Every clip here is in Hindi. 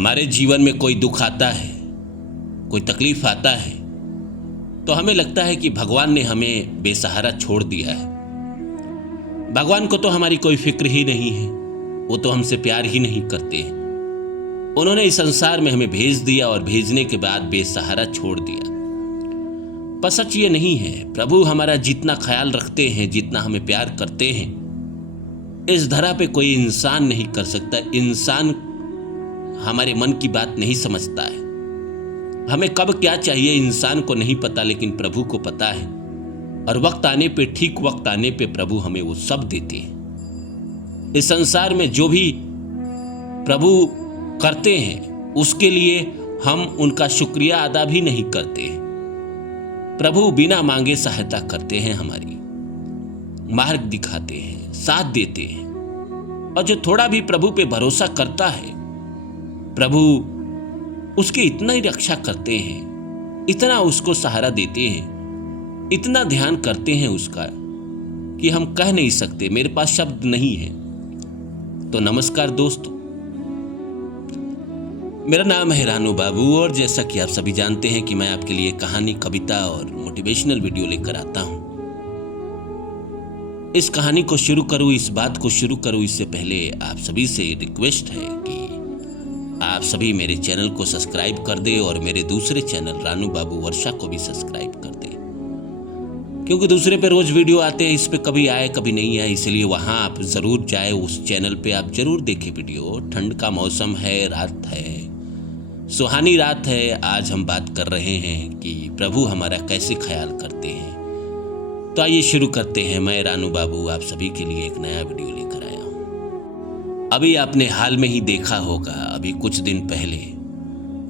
हमारे जीवन में कोई दुख आता है, कोई तकलीफ आता है, तो हमें लगता है कि भगवान ने हमें बेसहारा छोड़ दिया है। भगवान को तो हमारी कोई फिक्र ही नहीं है, वो तो हमसे प्यार ही नहीं करते हैं। उन्होंने इस संसार में हमें भेज दिया और भेजने के बाद बेसहारा छोड़ दिया। पर सच ये नहीं है। प्रभु हमारा जितना ख्याल रखते हैं, जितना हमें प्यार करते हैं, इस धरा पे कोई इंसान नहीं कर सकता। इंसान हमारे मन की बात नहीं समझता है। हमें कब क्या चाहिए इंसान को नहीं पता, लेकिन प्रभु को पता है। और वक्त आने पे, ठीक वक्त आने पे प्रभु हमें वो सब देते हैं। इस संसार में जो भी प्रभु करते हैं, उसके लिए हम उनका शुक्रिया अदा भी नहीं करते हैं। प्रभु बिना मांगे सहायता करते हैं, हमारी मार्ग दिखाते हैं, साथ देते हैं। और जो थोड़ा भी प्रभु पे भरोसा करता है, प्रभु उसकी इतना ही रक्षा करते हैं, इतना उसको सहारा देते हैं, इतना ध्यान करते हैं उसका कि हम कह नहीं सकते, मेरे पास शब्द नहीं है। तो नमस्कार दोस्तों, मेरा नाम है रानू बाबू और जैसा कि आप सभी जानते हैं कि मैं आपके लिए कहानी, कविता और मोटिवेशनल वीडियो लेकर आता हूं। इस कहानी को शुरू करूं, इस बात को शुरू करूं, इससे पहले आप सभी से रिक्वेस्ट है कि आप सभी मेरे चैनल को सब्सक्राइब कर दे और मेरे दूसरे चैनल रानू बाबू वर्षा को भी सब्सक्राइब कर दे, क्योंकि दूसरे पे रोज वीडियो आते हैं, इस पे कभी आए कभी नहीं आए, इसलिए वहां आप जरूर जाए, उस चैनल पे आप जरूर देखें वीडियो। ठंड का मौसम है, रात है, सुहानी रात है। आज हम बात कर रहे हैं कि प्रभु हमारा कैसे ख्याल करते हैं। तो आइए शुरू करते हैं। मैं रानू बाबू आप सभी के लिए एक नया वीडियो लेकर आया हूं। अभी आपने हाल में ही देखा होगा, अभी कुछ दिन पहले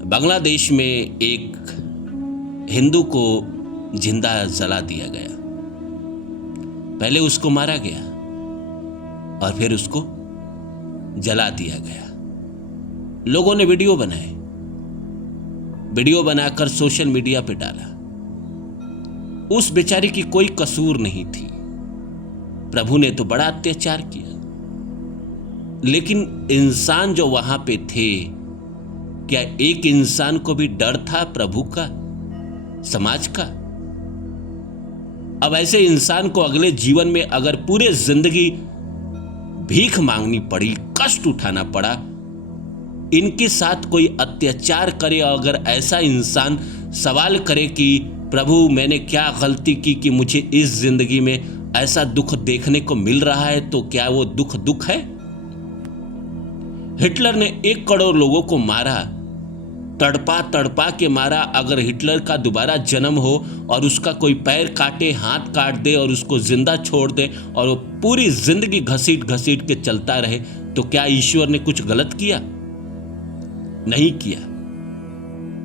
बांग्लादेश में एक हिंदू को जिंदा जला दिया गया। पहले उसको मारा गया और फिर उसको जला दिया गया। लोगों ने वीडियो बनाए, वीडियो बनाकर सोशल मीडिया पे डाला। उस बेचारे की कोई कसूर नहीं थी। प्रभु ने तो बड़ा अत्याचार किया, लेकिन इंसान जो वहां पे थे, क्या एक इंसान को भी डर था प्रभु का, समाज का? अब ऐसे इंसान को अगले जीवन में अगर पूरे जिंदगी भीख मांगनी पड़ी, कष्ट उठाना पड़ा, इनके साथ कोई अत्याचार करे, अगर ऐसा इंसान सवाल करे कि प्रभु मैंने क्या गलती की कि मुझे इस जिंदगी में ऐसा दुख देखने को मिल रहा है, तो क्या वो दुख है? हिटलर ने 1 करोड़ लोगों को मारा, तड़पा तड़पा के मारा। अगर हिटलर का दोबारा जन्म हो और उसका कोई पैर काटे, हाथ काट दे और उसको जिंदा छोड़ दे और वो पूरी जिंदगी घसीट घसीट के चलता रहे, तो क्या ईश्वर ने कुछ गलत किया? नहीं किया।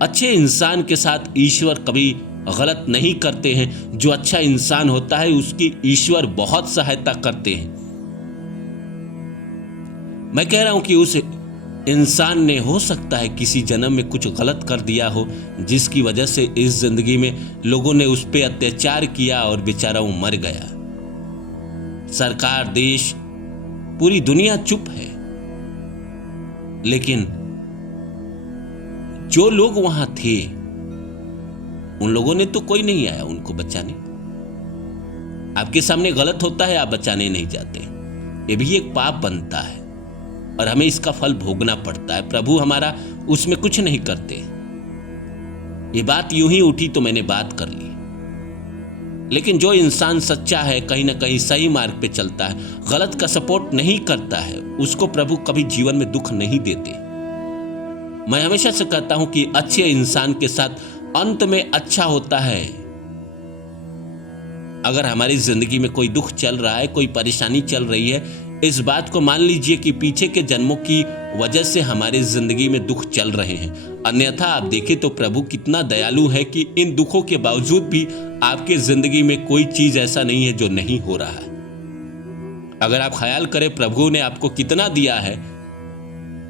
अच्छे इंसान के साथ ईश्वर कभी गलत नहीं करते हैं। जो अच्छा इंसान होता है उसकी ईश्वर बहुत सहायता करते हैं। मैं कह रहा हूं कि उस इंसान ने हो सकता है किसी जन्म में कुछ गलत कर दिया हो, जिसकी वजह से इस जिंदगी में लोगों ने उस पर अत्याचार किया और बेचारा वो मर गया। सरकार, देश, पूरी दुनिया चुप है, लेकिन जो लोग वहां थे उन लोगों ने तो कोई नहीं आया उनको बचाने। आपके सामने गलत होता है, आप बचाने नहीं जाते, ये भी एक पाप बनता है और हमें इसका फल भोगना पड़ता है। प्रभु हमारा उसमें कुछ नहीं करते। ये बात यूं ही उठी तो मैंने बात कर ली, लेकिन जो इंसान सच्चा है, कहीं ना कहीं सही मार्ग पे चलता है, गलत का सपोर्ट नहीं करता है, उसको प्रभु कभी जीवन में दुख नहीं देते। मैं हमेशा से कहता हूं कि अच्छे इंसान के साथ अंत में अच्छा होता है। अगर हमारी जिंदगी में कोई दुख चल रहा है, कोई परेशानी चल रही है, इस बात को मान लीजिए कि पीछे के जन्मों की वजह से हमारी जिंदगी में दुख चल रहे हैं। अन्यथा आप देखें तो प्रभु कितना दयालु है कि इन दुखों के बावजूद भी आपके जिंदगी में कोई चीज ऐसा नहीं है जो नहीं हो रहा है। अगर आप ख्याल करें प्रभु ने आपको कितना दिया है,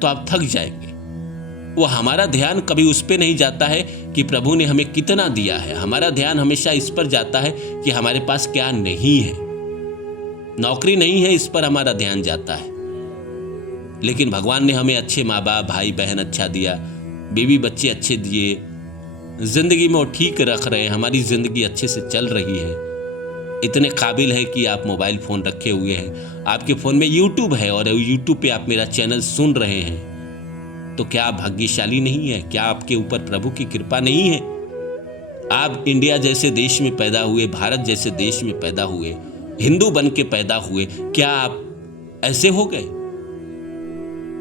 तो आप थक जाएंगे। वो हमारा ध्यान कभी उस पे नहीं जाता है कि प्रभु ने हमें कितना दिया है। हमारा ध्यान हमेशा इस पर जाता है कि हमारे पास क्या नहीं है। नौकरी नहीं है, इस पर हमारा ध्यान जाता है। लेकिन भगवान ने हमें अच्छे माँ बाप, भाई बहन अच्छा दिया, बीवी बच्चे अच्छे दिए, जिंदगी में वो ठीक रख रहे हैं, हमारी जिंदगी अच्छे से चल रही है। इतने काबिल है कि आप मोबाइल फ़ोन रखे हुए हैं, आपके फ़ोन में यूट्यूब है और यूट्यूब पे आप मेरा चैनल सुन रहे हैं, तो क्या आप भाग्यशाली नहीं है? क्या आपके ऊपर प्रभु की कृपा नहीं है? आप इंडिया जैसे देश में पैदा हुए, भारत जैसे देश में पैदा हुए, हिंदू बन के पैदा हुए, क्या आप ऐसे हो गए?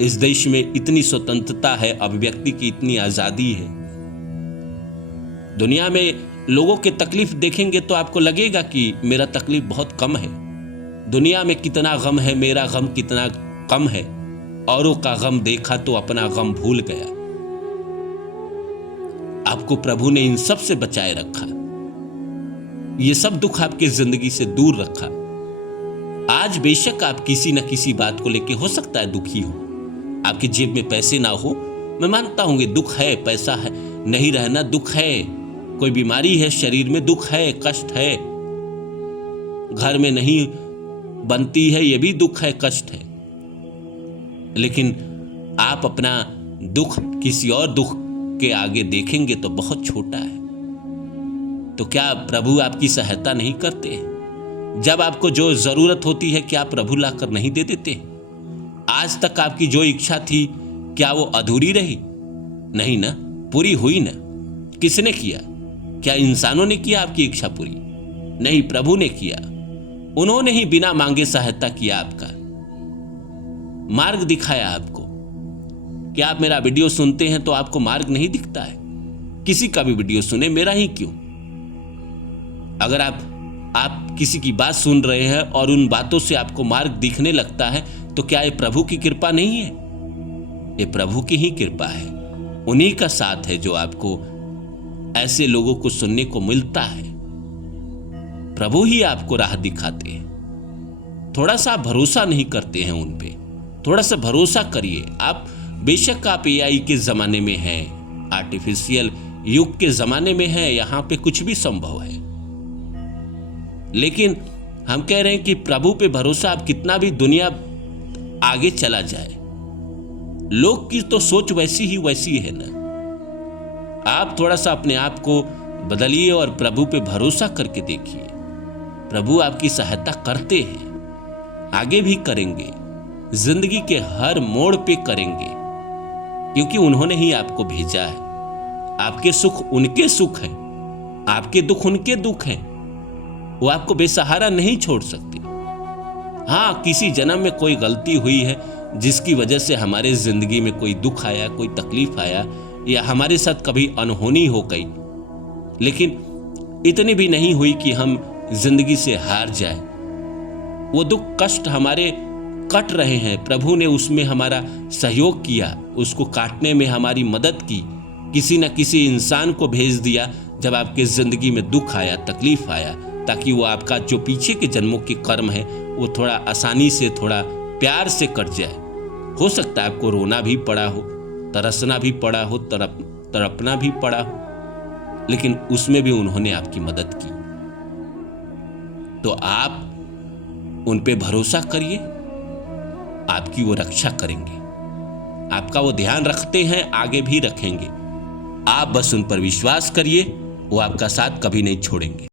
इस देश में इतनी स्वतंत्रता है, अभिव्यक्ति की इतनी आज़ादी है। दुनिया में लोगों के तकलीफ देखेंगे तो आपको लगेगा कि मेरा तकलीफ बहुत कम है। दुनिया में कितना गम है, मेरा गम कितना कम है। औरों का गम देखा तो अपना गम भूल गया। आपको प्रभु ने इन सब से बचाए रखा, ये सब दुख आपकी जिंदगी से दूर रखा। आज बेशक आप किसी न किसी बात को लेके हो सकता है दुखी हो, आपकी जेब में पैसे ना हो, मैं मानता हूं ये दुख है, पैसा है नहीं रहना दुख है, कोई बीमारी है शरीर में दुख है, कष्ट है, घर में नहीं बनती है ये भी दुख है, कष्ट है। लेकिन आप अपना दुख किसी और दुख के आगे देखेंगे तो बहुत छोटा है। तो क्या प्रभु आपकी सहायता नहीं करते? जब आपको जो जरूरत होती है क्या प्रभु लाकर नहीं दे देते? आज तक आपकी जो इच्छा थी क्या वो अधूरी रही? नहीं ना, पूरी हुई ना। किसने किया? क्या इंसानों ने किया आपकी इच्छा पूरी? नहीं, प्रभु ने किया। उन्होंने ही बिना मांगे सहायता किया, आपका मार्ग दिखाया आपको। क्या आप मेरा वीडियो सुनते हैं तो आपको मार्ग नहीं दिखता है? किसी का भी वीडियो सुने, मेरा ही क्यों? अगर आप किसी की बात सुन रहे हैं और उन बातों से आपको मार्ग दिखने लगता है तो क्या ये प्रभु की कृपा नहीं है? ये प्रभु की ही कृपा है, उन्हीं का साथ है जो आपको ऐसे लोगों को सुनने को मिलता है। प्रभु ही आपको राह दिखाते हैं। थोड़ा सा भरोसा नहीं करते हैं उन पे, थोड़ा सा भरोसा करिए। आप बेशक आप एआई के जमाने में हैं, आर्टिफिशियल युग के जमाने में हैं, यहां पे कुछ भी संभव है। लेकिन हम कह रहे हैं कि प्रभु पे भरोसा, आप कितना भी दुनिया आगे चला जाए, लोग की तो सोच वैसी ही वैसी है ना। आप थोड़ा सा अपने आप को बदलिए और प्रभु पे भरोसा करके देखिए। प्रभु आपकी सहायता करते हैं, आगे भी करेंगे, जिंदगी के हर मोड़ पे करेंगे, क्योंकि उन्होंने ही आपको भेजा है। आपके सुख उनके सुख हैं, आपके दुख उनके दुख हैं। वो आपको बेसहारा नहीं छोड़ सकते। हाँ, किसी जन्म में कोई गलती हुई है जिसकी वजह से हमारे जिंदगी में कोई दुख आया, कोई तकलीफ आया, या हमारे साथ कभी अनहोनी हो गई, लेकिन इतनी भी नहीं हुई कि हम जिंदगी से हार जाए। वो दुख कष्ट हमारे कट रहे हैं, प्रभु ने उसमें हमारा सहयोग किया, उसको काटने में हमारी मदद की, किसी न किसी इंसान को भेज दिया जब आपके जिंदगी में दुख आया, तकलीफ आया, ताकि वो आपका जो पीछे के जन्मों के कर्म है वो थोड़ा आसानी से, थोड़ा प्यार से कट जाए। हो सकता है आपको रोना भी पड़ा हो, तरसना भी पड़ा हो, तड़पना भी पड़ा हो, लेकिन उसमें भी उन्होंने आपकी मदद की। तो आप उन पे भरोसा करिए, आपकी वो रक्षा करेंगे, आपका वो ध्यान रखते हैं, आगे भी रखेंगे। आप बस उन पर विश्वास करिए, वो आपका साथ कभी नहीं छोड़ेंगे।